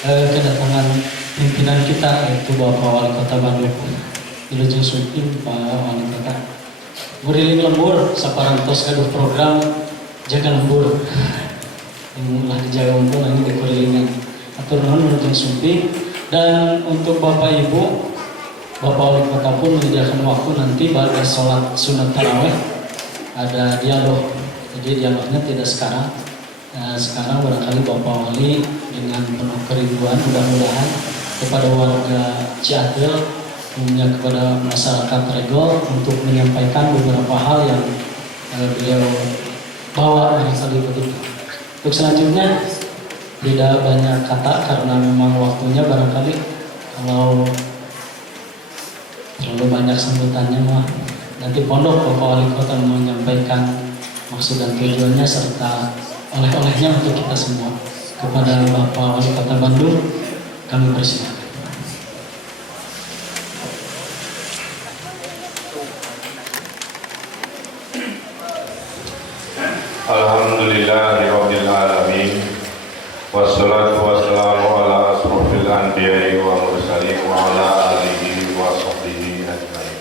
Kedatangan pimpinan kita yaitu Bapak Wali Kota Bandung Wilujeng Sumping, Pak Wali Kota Buriling lembur saparantos gaduh program jaga lembur yang lah dijaga untung lagi di kurilingan atur nuhun Wilujeng Sumping. Dan untuk Bapak Ibu, Bapak Wali Kota pun menyediakan waktu nanti pada sholat sunat taraweh ada dialog, jadi dialognya tidak sekarang. Sekarang barangkali Bapak Wali dengan penuh kerinduan mudah-mudahan kepada warga Ciatil, umumnya kepada masyarakat Regol untuk menyampaikan beberapa hal yang beliau bawa barangkali begitu. Untuk selanjutnya tidak banyak kata karena memang waktunya barangkali kalau terlalu banyak sambutannya mah nanti pondok Bapak Wali Kota menyampaikan maksud dan tujuannya serta oleh-olehnya untuk kita semua. Kepada Bapak Wali Kota Bandung kami persilakan. Alhamdulillahirabbil alamin. Wassalatu wassalamu ala asrofil anbiya'i wa mursalin wa ala alihi wa sahbihi ajmain.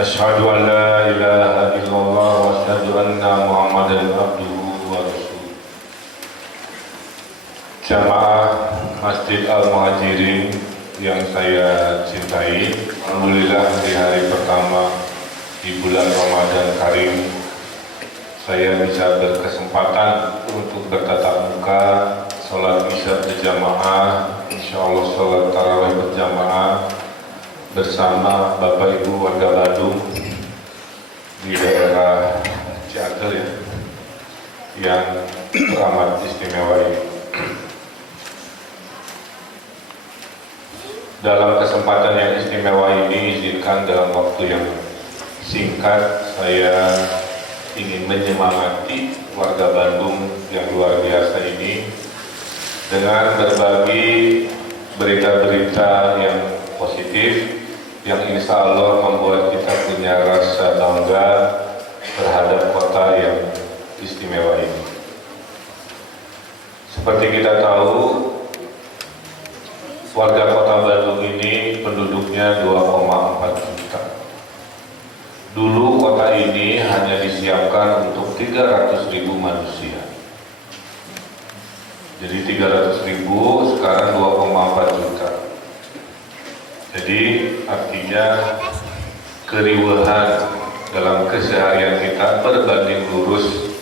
Asyhadu an la ilaha illallah wa asyhadu anna Muhammadan abduhu wa rasuluh. Jamaah Masjid Al-Muhajirin yang saya cintai, alhamdulillah di hari pertama di bulan Ramadan Karim saya bisa berkesempatan untuk bertatap muka, sholat isya berjamaah, insya Allah sholat tarawih berjamaah bersama Bapak Ibu warga Bandung di daerah Ciatil yang teramat istimewa ini. Dalam kesempatan yang istimewa ini, izinkan dalam waktu yang singkat saya ingin menyemangati warga Bandung yang luar biasa ini dengan berbagi berita-berita yang positif yang insya Allah membuat kita punya rasa bangga terhadap kota yang istimewa ini. Seperti kita tahu, warga kota Bandung ini penduduknya 2,4 juta. Dulu kota ini hanya disiapkan untuk 300.000 manusia. Jadi 300.000, sekarang 2,4 juta. Jadi artinya keriuhan dalam keseharian kita berbanding lurus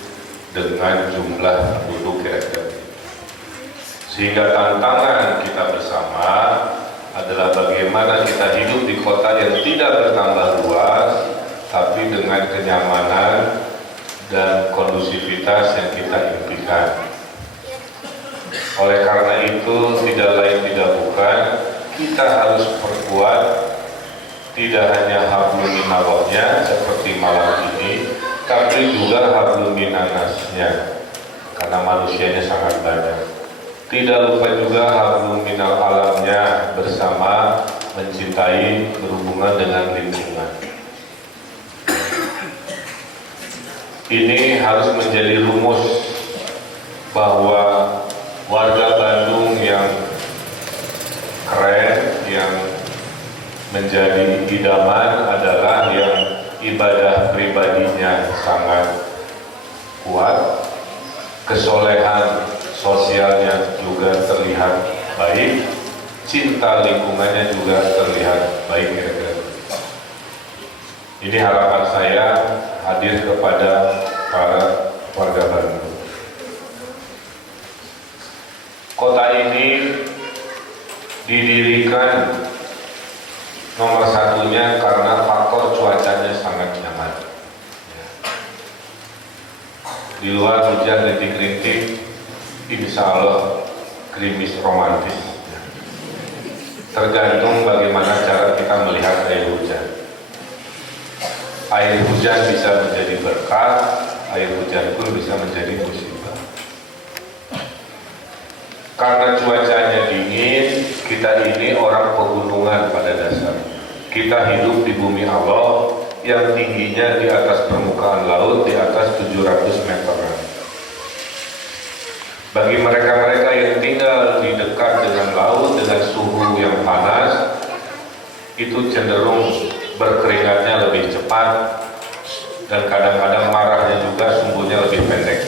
dengan jumlah penduduk kira-kira. Sehingga tantangan kita bersama adalah bagaimana kita hidup di kota yang tidak bertambah luas, tapi dengan kenyamanan dan kondusivitas yang kita impikan. Oleh karena itu, tidak lain tidak bukan, kita harus perkuat tidak hanya hablum minallahnya seperti malam ini, tapi juga hablum minannasnya, karena manusianya sangat banyak. Tidak lupa juga hablum minal alamnya bersama mencintai berhubungan dengan lingkungan. Ini harus menjadi rumus bahwa warga Bandung yang keren, yang menjadi idaman adalah yang ibadah pribadinya sangat kuat, kesolehan sosialnya juga terlihat baik, cinta lingkungannya juga terlihat baik. Ini harapan saya hadir kepada para warga Bandung. Kota ini didirikan nomor satunya karena faktor cuacanya sangat nyaman. Di luar hujan rintik-rintik, insya Allah gerimis romantis. Tergantung bagaimana cara kita melihat air hujan. Air hujan bisa menjadi berkah, air hujan pun bisa menjadi musibah. Karena cuacanya dingin, kita ini orang pegunungan pada dasarnya. Kita hidup di bumi Allah yang tingginya di atas permukaan laut, di atas 700 meteran. Bagi mereka-mereka yang tinggal di dekat dengan laut dengan suhu yang panas, itu cenderung berkeringatnya lebih cepat dan kadang-kadang marahnya juga sumbunya lebih pendek.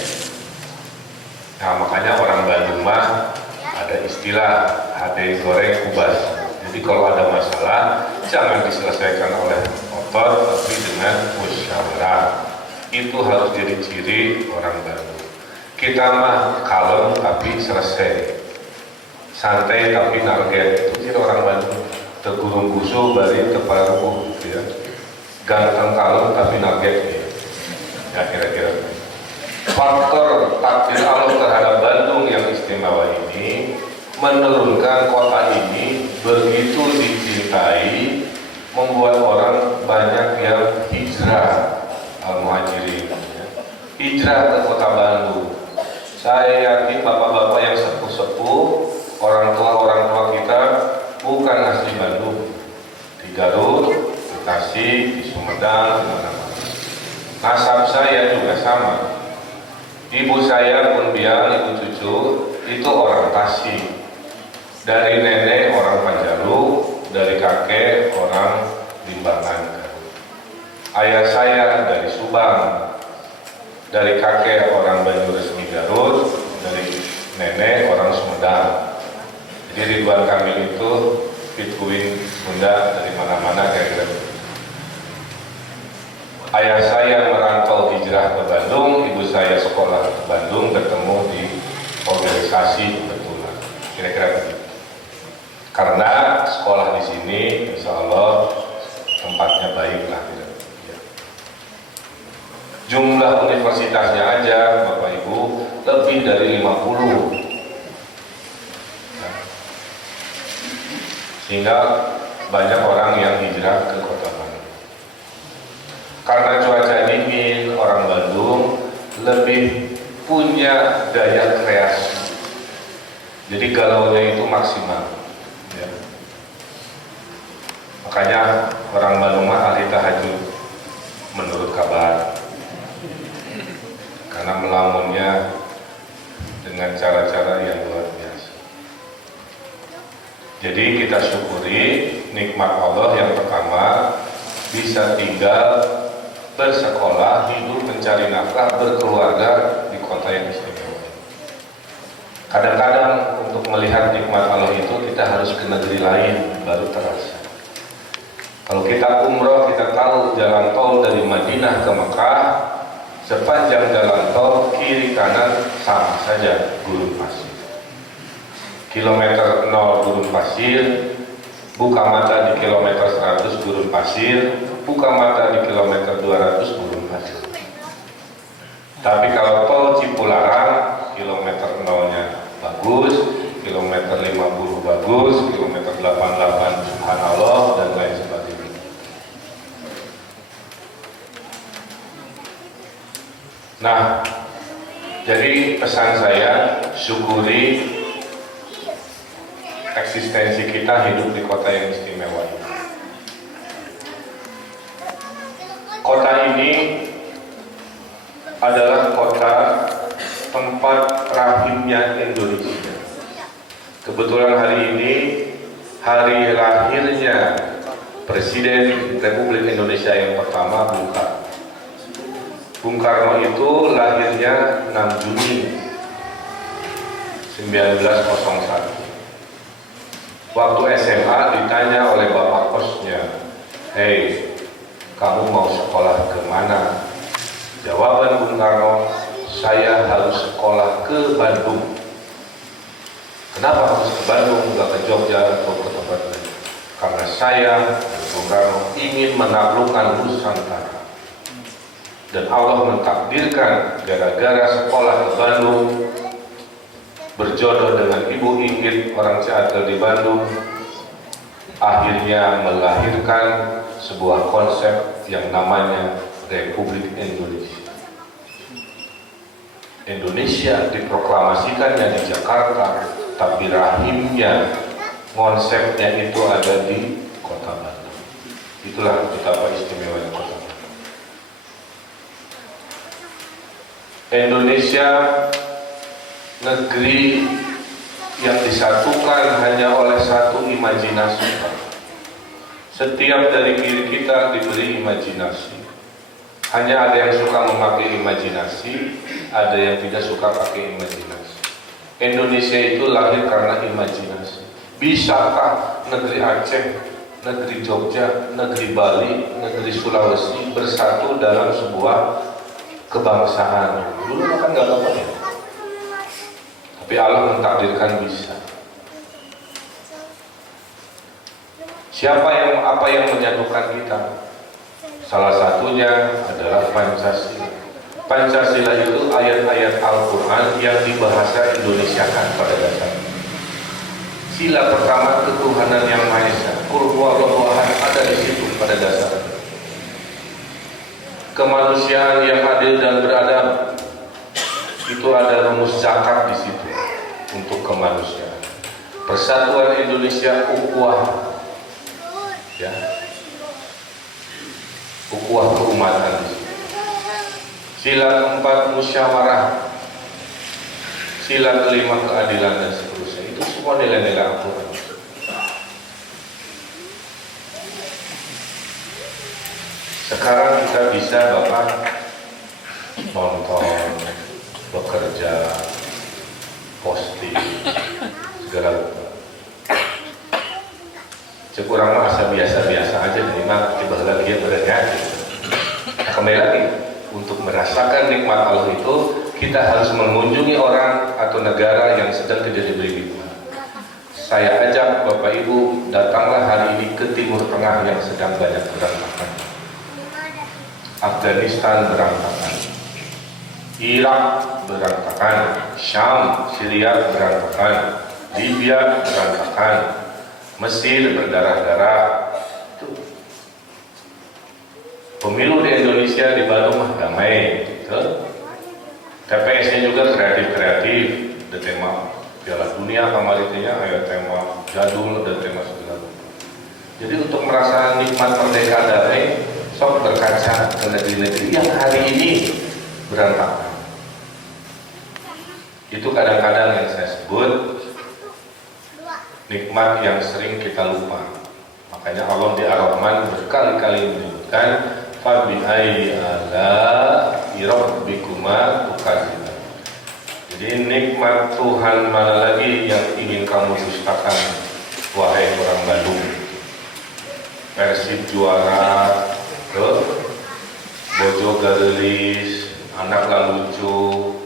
Nah, makanya orang Bandung mah ada istilah hade goreng kubas. Jadi kalau ada masalah jangan diselesaikan oleh otot, tapi dengan musyawarah. Itu harus jadi ciri orang Bandung. Kita mah kalem tapi selesai, santai tapi target. Itu ciri orang Bandung. Tegurung gusu bari teparuh, ya. Ganteng kalem tapi target, ya kira-kira. Faktor takdir Allah terhadap Bandung yang istimewa ini menurunkan kota ini begitu dicintai, membuat orang banyak yang hijrah, al-muhajirin, ya. Hijrah ke kota Bandung. Saya yakin bapak-bapak yang sepuh-sepuh, orang tua kita bukan asli Bandung, di Garut, di Tasik, di Sumedang, di mana-mana. Nasab saya juga sama. Ibu saya pun bilang, ibu cucu itu orang Tasik, dari nenek orang Panjalu, dari kakek orang Limbangan. Ayah saya dari Subang, dari kakek orang Banyuresmi Garut, dari nenek orang Sumedang. Jadi Ridwan Kamil itu fitkuin Sunda dari mana-mana kira-kira. Ayah saya merantau hijrah ke Bandung, ibu saya sekolah ke Bandung, bertemu di organisasi kebetulan. Kira-kira begitu. Karena sekolah di sini, insya Allah tempatnya baik lah. Jumlah universitasnya aja, Bapak Ibu, lebih dari 50. Sehingga banyak orang yang hijrah ke kota Bandung. Karena cuaca dingin, orang Bandung lebih punya daya kreasi. Jadi galaunya itu maksimal. Ya. Makanya orang Bandung mah ahli tahajud menurut kabar. Karena melamunnya dengan cara-cara yang luar biasa. Jadi kita syukuri nikmat Allah yang pertama, bisa tinggal, bersekolah, hidup, mencari nafkah, berkeluarga di kota yang istimewa. Kadang-kadang untuk melihat nikmat Allah itu kita harus ke negeri lain baru terasa. Kalau kita umroh, kita tahu jalan tol dari Madinah ke Mekah, sepanjang jalan tol kiri kanan sama saja gurun pasir. Kilometer 0 gurun pasir, buka mata di kilometer 100 gurun pasir, buka mata di kilometer 200 gurun pasir. Tapi kalau tol Cipularang, kilometer 0-nya bagus, kilometer 50 bagus, kilometer 88 subhanallah dan lain sebagainya. Nah, jadi pesan saya, syukuri eksistensi kita hidup di kota yang istimewa ini. Kota ini adalah kota tempat rahimnya Indonesia. Kebetulan hari ini hari lahirnya Presiden Republik Indonesia yang pertama, Bung Karno. Bung Karno itu lahirnya 6 Juni 1901. Waktu SMA ditanya oleh bapak kosnya, "Hei, kamu mau sekolah ke mana?" Jawaban Bung Karno, "Saya harus sekolah ke Bandung." Kenapa harus ke Bandung, nggak ke Jogja atau ke tempat lain? Karena saya, Bung Karno, ingin menaklukkan Nusantara. Dan Allah mentakdirkan gara-gara sekolah ke Bandung, berjodoh dengan Ibu Inggit orang Ciatel di Bandung, akhirnya melahirkan sebuah konsep yang namanya Republik Indonesia. Indonesia diproklamasikannya di Jakarta, tapi rahimnya, konsepnya itu ada di kota Bandung. Itulah betapa istimewanya kota Bandung. Indonesia negeri yang disatukan hanya oleh satu imajinasi. Setiap dari diri kita diberi imajinasi. Hanya ada yang suka memakai imajinasi, ada yang tidak suka pakai imajinasi. Indonesia itu lahir karena imajinasi. Bisakah negeri Aceh, negeri Jogja, negeri Bali, negeri Sulawesi bersatu dalam sebuah kebangsaan? Dulu kan nggak apa-apa ya. Tapi Allah mentakdirkan bisa. Apa yang menyatukan kita? Salah satunya adalah Pancasila. Pancasila itu ayat-ayat Al-Quran yang dibahasa Indonesiakan pada dasarnya. Sila pertama ketuhanan yang Maha Esa, Qul huwallahu ahad, ada di situ pada dasarnya. Kemanusiaan yang adil dan beradab, itu ada rumus zakat di situ untuk kemanusiaan. Persatuan Indonesia ukhuwah, ya, ukhuwah keumatan di situ. Sila keempat musyawarah, sila kelima keadilan dan seterusnya. Itu semua nilai-nilai Al-Quran. Sekarang kita bisa Bapak nonton, bekerja, posting, segala macam. Sekurang masa biasa-biasa aja, nih mah tiba lagi berarti. Kembali lagi, untuk merasakan nikmat Allah itu kita harus mengunjungi orang atau negara yang sedang tidak diberi nikmat. Saya ajak Bapak Ibu, datanglah hari ini ke Timur Tengah yang sedang banyak berantakan. Afghanistan berantakan, Irak berantakan, Syam, Syria berantakan, Libya berantakan, Mesir berdarah-darah. Pemilu di Indonesia di Bandung mah damai, TPS-nya juga kreatif-kreatif, ada tema Piala Dunia kemarinnya, ada tema jadul, ada tema segala. Jadi untuk merasakan nikmat merdeka damai, sok berkaca ke negeri-negeri yang hari ini berantakan. Itu kadang-kadang yang saya sebut nikmat yang sering kita lupa. Makanya Allah di Ar-Rahman berkali-kali menyebutkan fabi'ayyi ala'i rabbikuma tukadziban. Jadi nikmat Tuhan mana lagi yang ingin kamu dustakan, wahai orang Bandung? Persib juara, bojo garelis, anak lucu,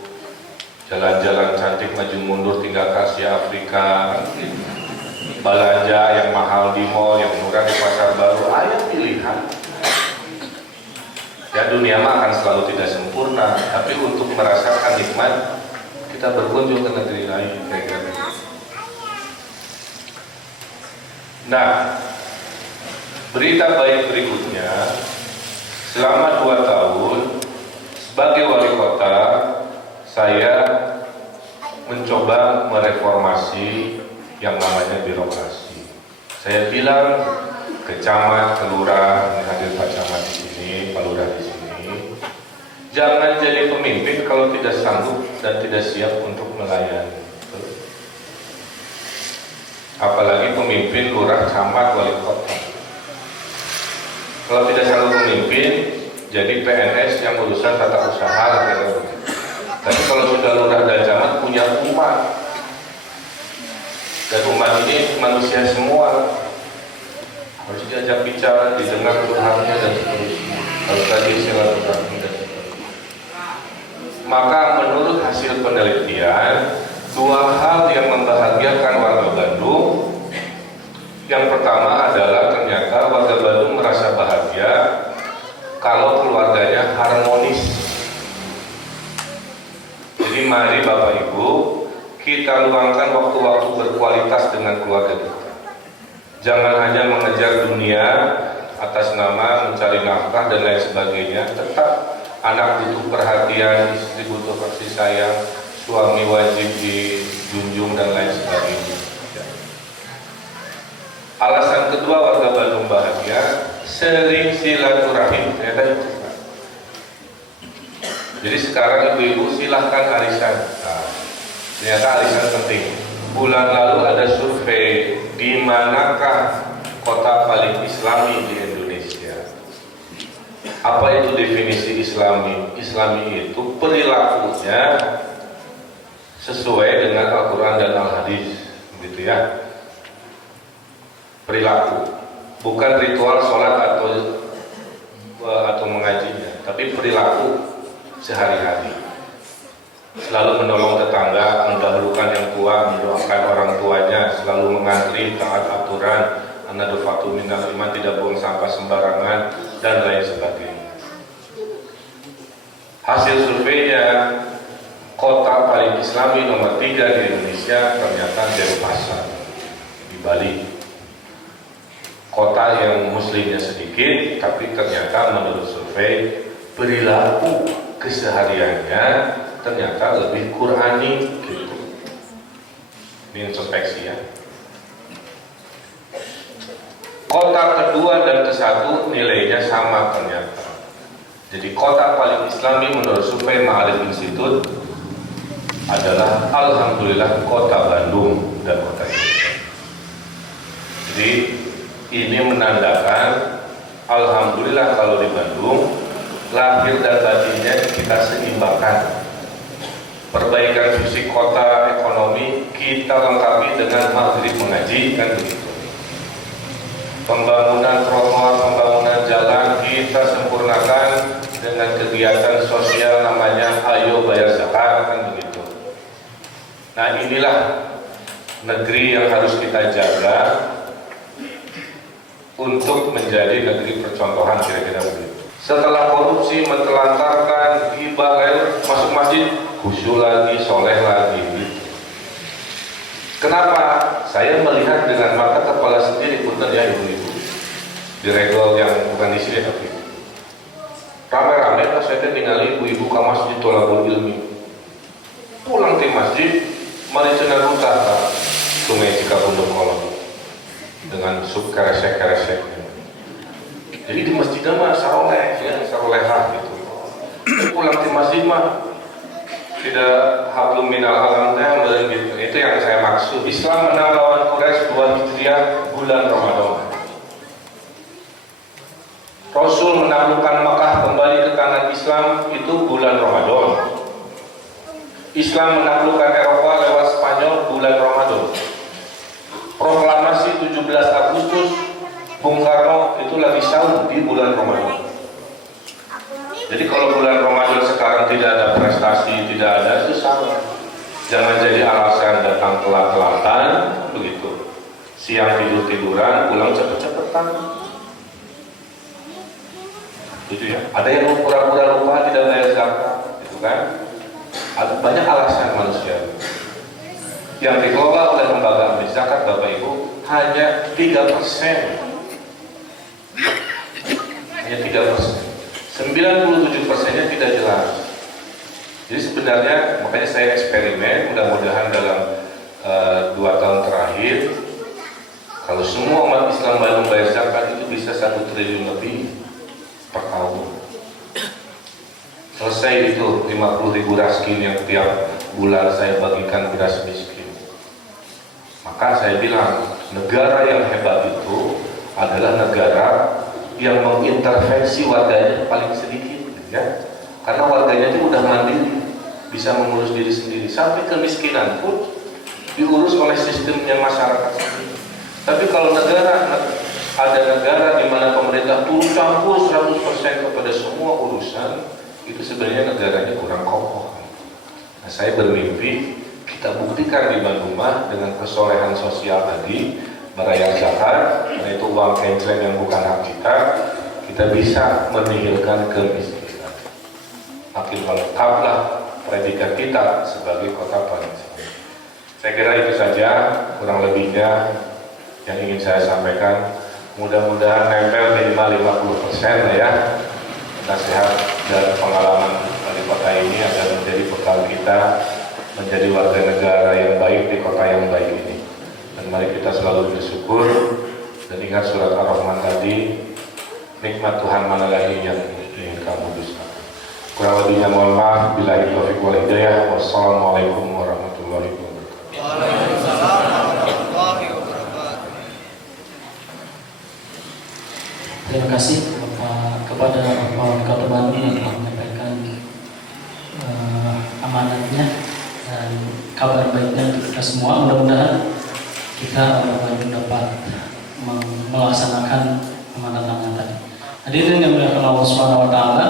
jalan-jalan cantik maju mundur tinggal ke Asia Afrika, belanja yang mahal di mall, yang murah di pasar baru. Ayo pilihan. Ya dunia mah akan selalu tidak sempurna, tapi untuk merasakan nikmat kita berkunjung ke negeri lain. Nah, berita baik berikutnya, selama 2 tahun sebagai wali kota, saya mencoba mereformasi yang namanya birokrasi. Saya bilang ke camat, ke lurah, hadir Pak Camat di sini, Pak Lurah di sini, jangan jadi pemimpin kalau tidak sanggup dan tidak siap untuk melayani. Apalagi pemimpin lurah, camat, wali kota. Kalau tidak sanggup memimpin, jadi PNS yang urusan tata usaha. Tapi kalau sudah lurah dan camat punya umat, dan umat ini manusia semua, harus diajak bicara, didengar curhatnya dan seterusnya. Harus tadi silaturahmi dan seterusnya. Maka menurut hasil penelitian, 2 hal yang membahagiakan warga Bandung. Yang pertama adalah ternyata warga Bandung merasa bahagia kalau keluarganya harmonis. Jadi mari Bapak Ibu, kita luangkan waktu-waktu berkualitas dengan keluarga kita. Jangan hanya mengejar dunia atas nama mencari nafkah dan lain sebagainya. Tetap anak butuh perhatian, istri butuh kasih sayang, suami wajib dijunjung dan lain sebagainya. Alasan kedua warga Bandung bahagia, sering silaturahim. Jadi sekarang ibu-ibu silahkan arisan. Nah, Ternyata alisan penting. Bulan lalu ada survei di manakah kota paling islami di Indonesia. Apa itu definisi islami? Islami itu perilakunya sesuai dengan Al-Quran dan Al-Hadis, begitu ya. Perilaku, bukan ritual sholat atau mengajinya, tapi perilaku sehari-hari. Selalu menolong tetangga, mendahulukan yang tua, mendoakan orang tuanya, selalu mengantri, taat aturan, an-nadufatu minal iman, tidak buang sampah sembarangan, dan lain sebagainya. Hasil surveinya, kota paling islami nomor 3 di Indonesia ternyata Denpasar di Bali. Kota yang muslimnya sedikit, tapi ternyata menurut survei perilaku kesehariannya ternyata lebih Qurani gitu. Ini introspeksi ya. Kota kedua dan ke-1 nilainya sama ternyata. Jadi kota paling islami menurut survei Ma'arif Institute adalah alhamdulillah kota Bandung dan kota Indonesia. Jadi ini menandakan alhamdulillah kalau di Bandung lahir dan batinnya kita seimbangkan. Perbaikan fisik kota, ekonomi kita lengkapi dengan maghrib mengaji, kan begitu. Pembangunan trotoar, pembangunan jalan kita sempurnakan dengan kegiatan sosial namanya Ayo Bayar Zakat, kan begitu. Nah inilah negeri yang harus kita jaga untuk menjadi negeri percontohan, kira-kira begitu. Setelah korupsi mentelantarkan, hibah, masuk masjid, khusyuk lagi, soleh lagi. Kenapa? Saya melihat dengan mata kepala sendiri, punten ya ibu-ibu, di regol yang bukan di sini tapi rame-rame pas saya ningali ibu-ibu ke masjid Tholaqul Ilmi. Pulang ke masjid, mari cenah runtah ke Sungai Cikapundung Kolong dengan sub keresek-keresek. Jadi di masjidnya mah saroleh, ya, sarolehah gitu. Pulang ke masjid mah tidak hablum minal alam teh gitu. Itu yang saya maksud. Islam menang lawan Quraisy 2 Hijriah bulan Ramadan. Rasul menaklukkan Mekah kembali ke tanah Islam itu bulan Ramadan. Islam menaklukkan Eropa lewat Spanyol bulan Ramadan. Proklamasi 17 Agustus Bung Karno itu lagi saum di bulan Ramadan. Jadi kalau bulan Ramadan sekarang tidak ada prestasi, tidak ada, itu salah. Jangan jadi alasan datang telat-telatan, begitu. Siang tidur-tiduran, pulang cepet-cepetan. Gitu ya. Ada yang pura-pura lupa tidak bayar zakat, gitu kan? Ada banyak alasan manusia. Yang dikelola oleh lembaga amil zakat, Bapak Ibu, hanya 3%. Hanya 3%. 97%-nya tidak jelas. Jadi sebenarnya makanya saya eksperimen, mudah-mudahan dalam 2 tahun terakhir kalau semua umat Islam membayar zakat itu bisa 1 triliun lebih per tahun. Selesai itu 50.000 raskin yang tiap bulan saya bagikan beras miskin. Maka saya bilang negara yang hebat itu adalah negara yang mengintervensi warganya paling sedikit, ya. Karena warganya itu udah mandiri, bisa mengurus diri sendiri. Sampai kemiskinan pun diurus oleh sistemnya masyarakat sendiri. Tapi kalau ada negara di mana pemerintah turun campur 100% kepada semua urusan, itu sebenarnya negaranya kurang kokoh. Nah, saya bermimpi kita buktikan di Bandung dengan kesolehan sosial tadi, berbayar zakat, yaitu uang kenceng yang bukan hak kita bisa menihilkan kemiskinan. Makin lengkaplah predikat kita sebagai kota paling islami. Saya kira itu saja, kurang lebihnya yang ingin saya sampaikan. Mudah-mudahan nempel minimal 50% lah ya, nasihat dan pengalaman dari kota ini agar menjadi bekal kita menjadi warga negara yang baik di kota yang baik ini. Dan mari kita selalu bersyukur dan ingat surat Ar-Rahman tadi, nikmat Tuhan mana lagi yang ingin kamu dustakan. Kurang lebihnya mohon maaf. Billahi taufiq wal hidayah. Wassalamualaikum warahmatullahi wabarakatuh. warahmatullahi wabarakatuh. Waalaikumsalam warahmatullahi wabarakatuh. Terima kasih kepada Bapak Wali Kota Bandung yang telah menyampaikan amanatnya dan kabar baiknya untuk kita semua. Mudah-mudahan kita dapat melaksanakan amanat-amanat tadi. Hadirin yang dimuliakan Allah Subhanahu wa taala,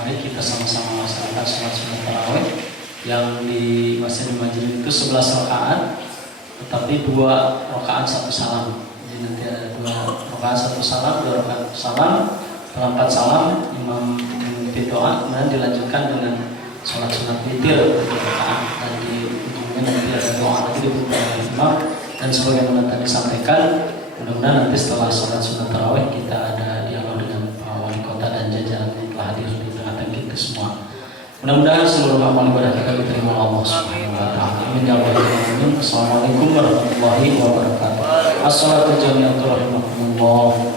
mari kita sama-sama melaksanakan sholat sunat tarawih yang di Masjid Majid itu 11 rakaat, tetapi 2 rakaat 1 salam. Jadi nanti ada 2 rakaat 1 salam, 2 rakaat salam, 4 salam, imam memimpin doa, kemudian dilanjutkan dengan sholat sunat witir 3 rakaat dan di ujungnya nanti ada doa lagi dipimpin oleh imam. Dan sebagaimana tadi disampaikan, mudah-mudahan nanti setelah sholat sunat tarawih kita ada dialog dengan Pak Wali Kota dan jajaran yang telah hadir di tengah-tengah kita semua. Mudah-mudahan seluruh amal ibadah kita diterima oleh Allah Subhanahu wa taala. Amin ya rabbal alamin. Assalamualaikum warahmatullahi wabarakatuh. Assalatu jami'atu rahimakumullah.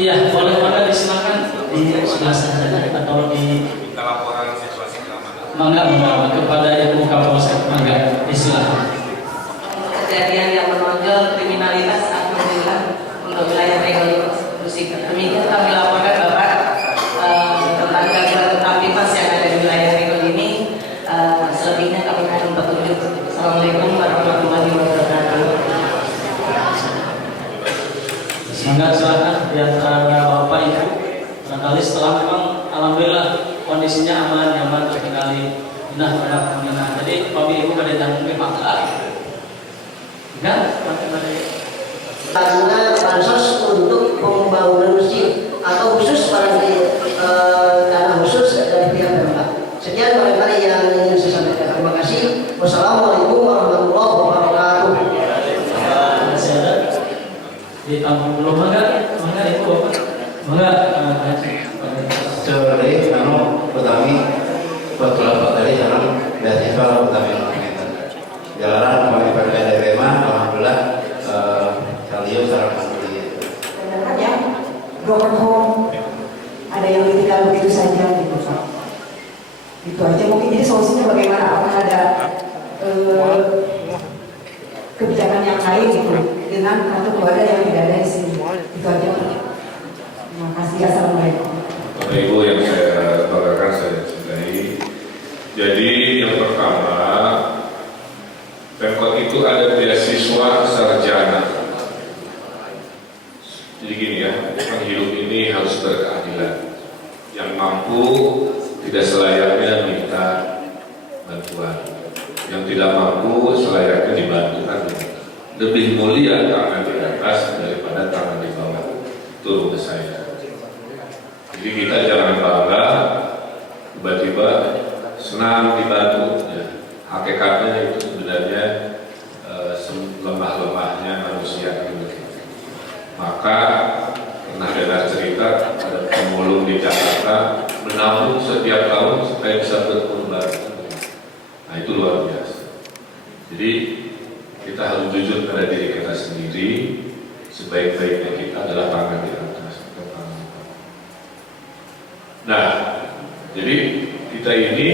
Iya, boleh maka disilakan di sebelah sana atau di Laporan situasi keamanan. mangga kepada Ibu Kapolsek, mangga disilakan. Kejadian yang menonjol kriminalitas alhamdulillah untuk wilayah Revolusi. Demikian kami laporkan Bapak tentang gangguan aktivitas yang ada di wilayah Regol ini. Selebihnya kami mohon petunjuk. Assalamualaikum warahmatullahi wabarakatuh. Mangga silakan di antara Bapak Ibu. Barangkali setelah memang alhamdulillah kondisinya aman, nyaman, terkendali. Nah, jadi Bapak Ibu pada tanggung mangga. Enggak, Tabungan bansos untuk pembangunan masjid atau khusus dana khusus dari pihak Pemda. Sekian barangkali yang ingin saya sampaikan. Terima kasih. Wassalamualaikum warahmatullahi wabarakatuh. Masih ada di tamu belum mangga Ibu Bapak, mangga Dari Petami, betul dari jalan beasiswa Petami jalanan kembali pada DPMA, alhamdulillah kalian secara mandiri. Benar ya, broken home, ada yang ditinggal begitu saja gitu Pak. Itu aja mungkin. Jadi solusinya bagaimana? Apakah ada kebijakan yang lain gitu dengan kartu keluarga yang tidak ada di sini? Itu aja Pak. Terima kasih. Assalamualaikum. Bapak Ibu yang saya banggakan, saya cintai. Jadi yang pertama, Pemkot itu ada beasiswa sarjana. Jadi gini ya, orang hidup ini harus berkeadilan. Yang mampu tidak selayaknya minta bantuan. Yang tidak mampu selayaknya dibantu. Lebih mulia tangan di atas daripada tangan di bawah. Itu menurut saya. Jadi kita jangan bangga tiba-tiba senang dibantu. Ya. Hakikatnya itu sebenarnya lemah-lemahnya manusia ini. Maka pernah dengar cerita ada pemulung di Jakarta menabung setiap tahun supaya bisa berkurban. Nah itu luar biasa. Jadi kita harus jujur pada diri kita sendiri. Sebaik-baiknya kita adalah tangan di atas. Nah, jadi kita ini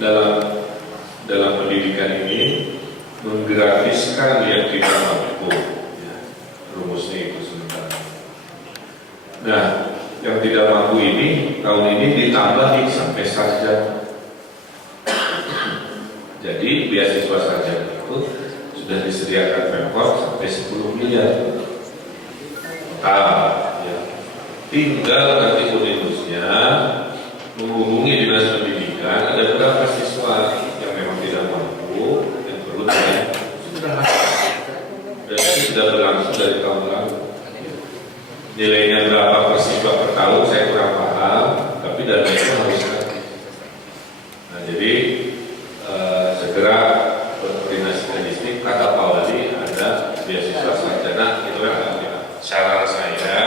dalam pendidikan ini menggratiskan yang tidak mampu. Ya. Rumusnya Nah, yang tidak mampu ini tahun ini ditambahi sampai sarjana. Jadi beasiswa sarjana itu sudah disediakan Pemkot sampai 10 miliar. Ya. Tinggal nanti Unidusnya menghubungi Dinas Pendidikan, ada berapa siswa yang memang tidak mampu yang perlu dinaik. Dan itu sudah berlangsung dari tahun lalu. Nilainya berapa per siswa per tahun saya kurang paham, tapi dana itu harus ada. Nah, jadi segera berkoordinasi dengan distrik, kata Pak Wali ada beasiswa sarjana, itu yang ada. Saran saya,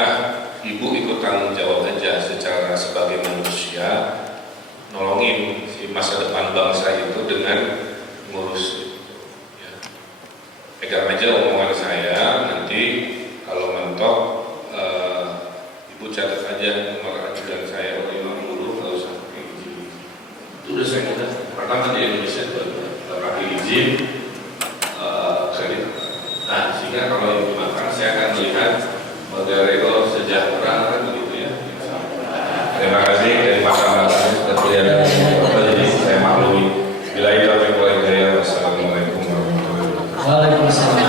ibu ikut tanggung jawab aja secara sebagai manusia, nolongin si masa depan bangsa itu dengan ngurus. Ya. Pegang aja omongan saya, nanti kalau mentok, ibu catat aja nomor ajudan saya 50, kalau sampai izin. Itu udah saya mudah. Pertama di Indonesia pakai izin kredit. Nah, sehingga kalau ibu makan, saya akan melihat model rego sejahtera kan begitu ya. Terima kasih dari masyarakat sudah terlihat. Jadi saya maklumi. Bila itu wassalamualaikum warahmatullahi wabarakatuh. Waalaikumsalam.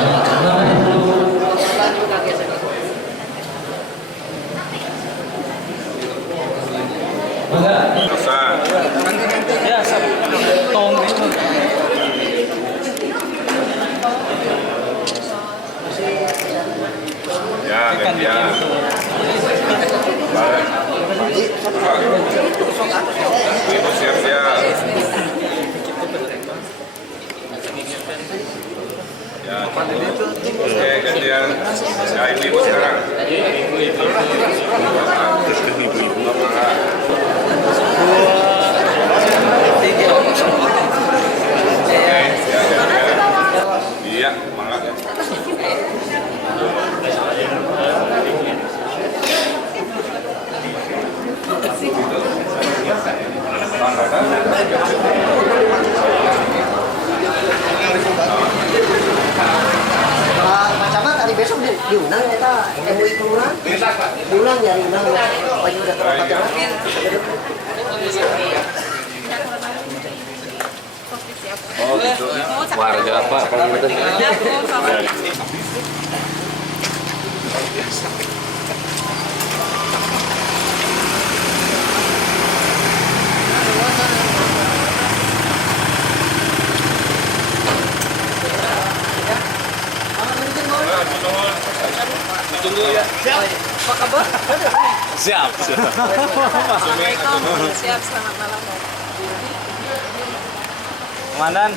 Ya, gantian. Ibu siap-siap. Ya, oke, gantian. Ya, ibu sekarang. Iya, semangat ya. Pak Camat hari besok diundang kita MUI kelurahan. Diundang ya diundang. Pokoknya udah terpakai. Oh gitu. Warga apa? Kalau gitu. Ditunggu ya. Siap. Apa kabar? Siap. Siap, selamat malam. Komandan.